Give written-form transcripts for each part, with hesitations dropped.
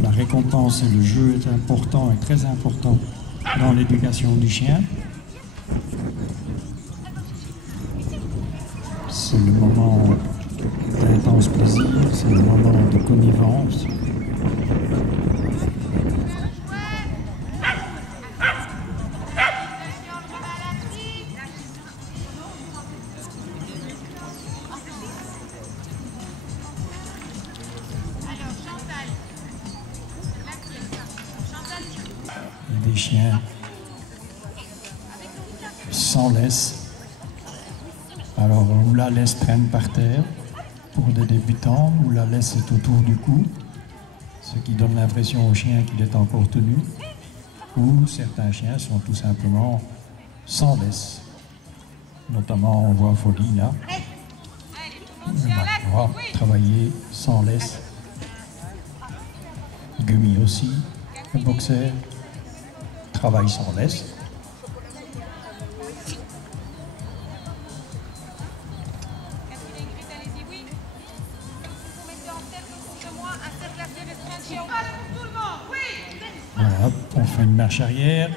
La récompense et le jeu est important et très important dans l'éducation du chien. C'est le moment d'intense plaisir, c'est le moment de connivence. Des chiens sans laisse. Alors, ou la laisse traîne par terre pour des débutants, ou la laisse est autour du cou, ce qui donne l'impression au chien qu'il est encore tenu, ou certains chiens sont tout simplement sans laisse. Notamment, on voit Folie là. On va travailler sans laisse. Gummy aussi, le boxer, travaille sans laisse. Voilà, on fait une marche arrière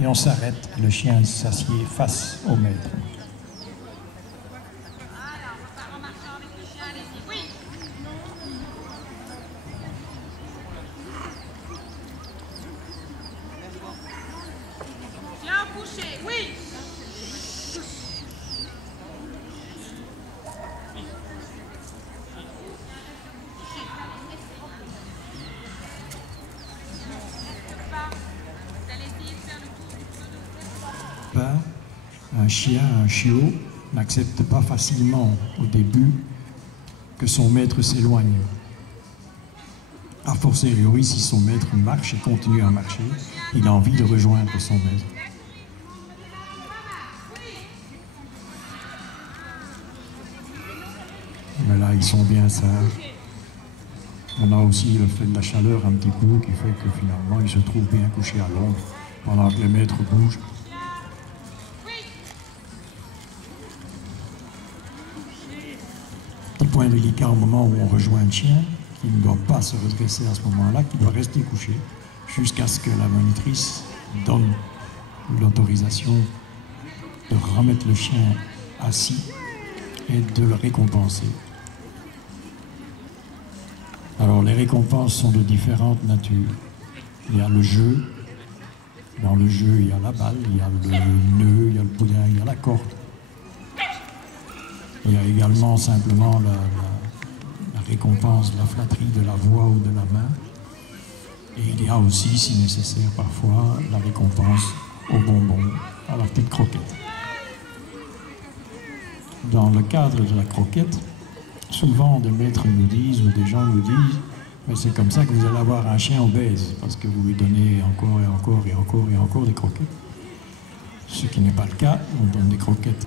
et on s'arrête. Le chien s'assied face au maître. Oui. Un chien, un chiot, n'accepte pas facilement au début que son maître s'éloigne. A fortiori, si son maître marche et continue à marcher, il a envie de rejoindre son maître. Mais là, ils sont bien sages. On a aussi le fait de la chaleur un petit peu qui fait que finalement, ils se trouvent bien couchés à l'ombre pendant que les maîtres bougent. Petit point délicat au moment où on rejoint le chien, qui ne doit pas se redresser à ce moment-là, qui doit rester couché jusqu'à ce que la monitrice donne l'autorisation de remettre le chien assis et de le récompenser. Alors les récompenses sont de différentes natures. Il y a le jeu. Dans le jeu, il y a la balle, il y a le nœud, il y a le boudin, il y a la corde. Il y a également simplement la récompense de la flatterie de la voix ou de la main. Et il y a aussi, si nécessaire parfois, la récompense au bonbon, à la petite croquette. Dans le cadre de la croquette, souvent des maîtres nous disent, ou des gens nous disent, mais c'est comme ça que vous allez avoir un chien obèse, parce que vous lui donnez encore et encore et encore et encore des croquettes. Ce qui n'est pas le cas, on donne des croquettes.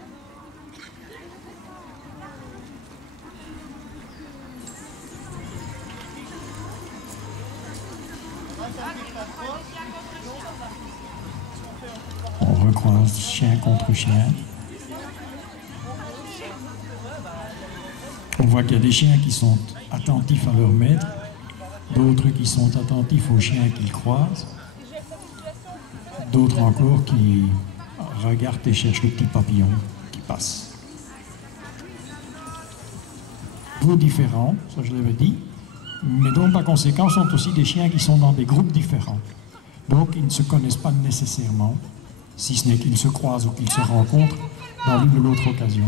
On recroise chien contre chien. On voit qu'il y a des chiens qui sont attentifs à leur maître, d'autres qui sont attentifs aux chiens qu'ils croisent, d'autres encore qui regardent et cherchent le petit papillon qui passe. Deux différents, ça je l'avais dit, mais donc par conséquent sont aussi des chiens qui sont dans des groupes différents. Donc ils ne se connaissent pas nécessairement, si ce n'est qu'ils se croisent ou qu'ils se rencontrent dans l'une ou l'autre occasion.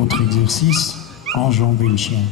Autre exercice, enjamber le chien.